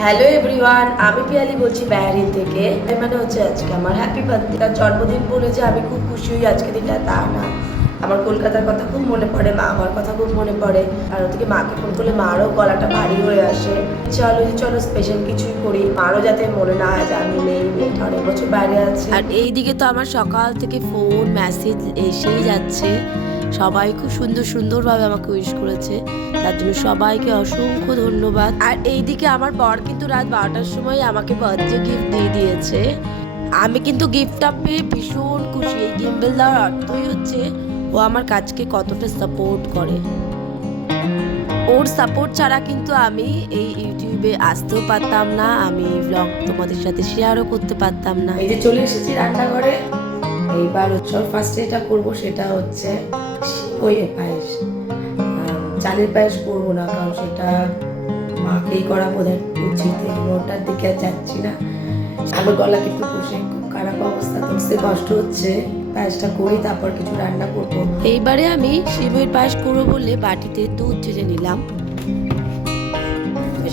Hello everyone আমি পিয়ালি বলছি ব্যাহারিন থেকে। মানে হচ্ছে আজকে আমার হ্যাপি বার্থডে তার জন্মদিন বলে যে আমি খুব খুশি হই আজকে দিনটা, তা না। আমার কলকাতার কথা খুব মনে পড়ে, মা আমার কথা খুব মনে পড়ে। আর ওদিকে মাকে ফোন করলে মারও গলাটা ভারী হয়ে আসে। চলো যে চলো স্পেশাল কিছুই করি। মারও যাতে মনে না হয় আমি নেই মেয়েটা অনেক বছর বাইরে আছে। আর এই দিকে তো আমার সকাল থেকে ফোন মেসেজ এসেই যাচ্ছে। সবাই খুব সুন্দর সুন্দরভাবে আমাকে উইশ করেছে। তার জন্য সবাইকে অসংখ্য ধন্যবাদ। আর এইদিকে আমার বর কিন্তু রাত বারোটার সময় আমাকে বার্থডে গিফট দিয়ে দিয়েছে। আমি কিন্তু গিফটটা পেয়ে ভীষণ খুশি। এই গিম্বেল দেওয়ার অর্থই হচ্ছে, ও আমার কাজকে কতটা সাপোর্ট করে। ওর সাপোর্ট ছাড়া কিন্তু আমি এই ইউটিউবে আসতেও পারতাম না, আমি ব্লগ তোমাদের সাথে শেয়ারও করতে পারতাম না। এই যে চলে এসেছি রান্নাঘরে। এইবার হচ্ছে ফার্স্টে যেটা করব সেটা হচ্ছে ওই পায়েস। চালের পায়েস করব না, কারণ সেটা মাকেই করা বোধ হয় উচিত ওটার দিকে আর যাচ্ছি না। আমার গলা কিন্তু বসে খুব খারাপ অবস্থা বুঝতে কষ্ট হচ্ছে। পায়েসটা করি তারপর কিছু রান্না করব। এইবারে আমি শিবের পায়েস করব বলে বাটিতে দুধ ঢেলে নিলাম।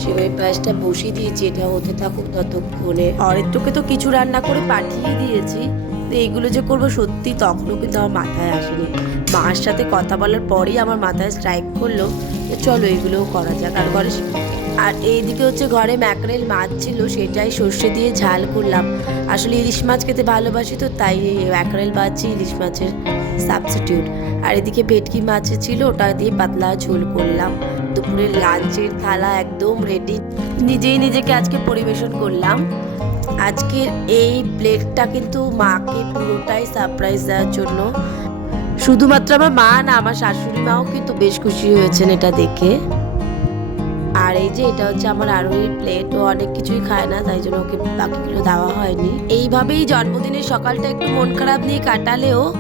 শিবের পায়েসটা বসিয়ে দিয়েছি, এটা হতে থাকুক ততক্ষণে। অরিত্রকে তো কিছু রান্না করে পাঠিয়ে দিয়েছি। তো এইগুলো যে করব সত্যি তখনও কিন্তু আমার মাথায় আসেনি। মার সাথে কথা বলার পরেই আমার মাথায় স্ট্রাইক করল চলো এগুলোও করা যাক। আর ঘরে আর এইদিকে হচ্ছে ঘরে ম্যাকরেল মাছ ছিল, সেটাই সর্ষে দিয়ে ঝাল করলাম। আসলে ইলিশ মাছ খেতে ভালোবাসি তো, তাই এই ম্যাকরেল মাছই ইলিশ মাছের সাবস্টিটিউট আর এদিকে ভেটকি মাছ ছিল, ওটা দিয়ে পাতলা ঝোল করলাম। দুপুরের লাঞ্চের থালা একদম রেডি নিজেই নিজেকে আজকে পরিবেশন করলাম। আজকের এই প্লেটটা কিন্তু মাকে পুরোটাই সারপ্রাইজ দেওয়ার জন্য। শুধুমাত্র আমার মা না, আমার শাশুড়ি মাও কিন্তু বেশ খুশি হয়েছেন এটা দেখে। আর এই যে এটা হচ্ছে আমার আরোহীর প্লেট ও অনেক কিছুই খায় না, তাই জন্য ওকে বাকিগুলো দেওয়া হয়নি। এইভাবেই জন্মদিনের সকালটা একটু মন খারাপ নিয়ে কাটালেও,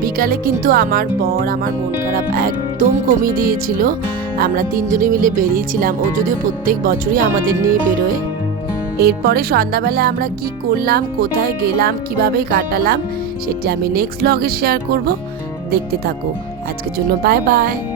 বিকালে কিন্তু আমার বর আমার মন খারাপ একদম কমিয়ে দিয়েছিল। আমরা তিনজনে মিলে বেরিয়েছিলাম। ও যদিও প্রত্যেক বছরই আমাদের নিয়ে বেরোয়। এরপরে সন্ধ্যাবেলা আমরা কি করলাম, কোথায় গেলাম, কীভাবে কাটালাম, সেটা আমি নেক্সট ব্লগে শেয়ার করব। দেখতে থাকো। আজকের জন্য বাই বাই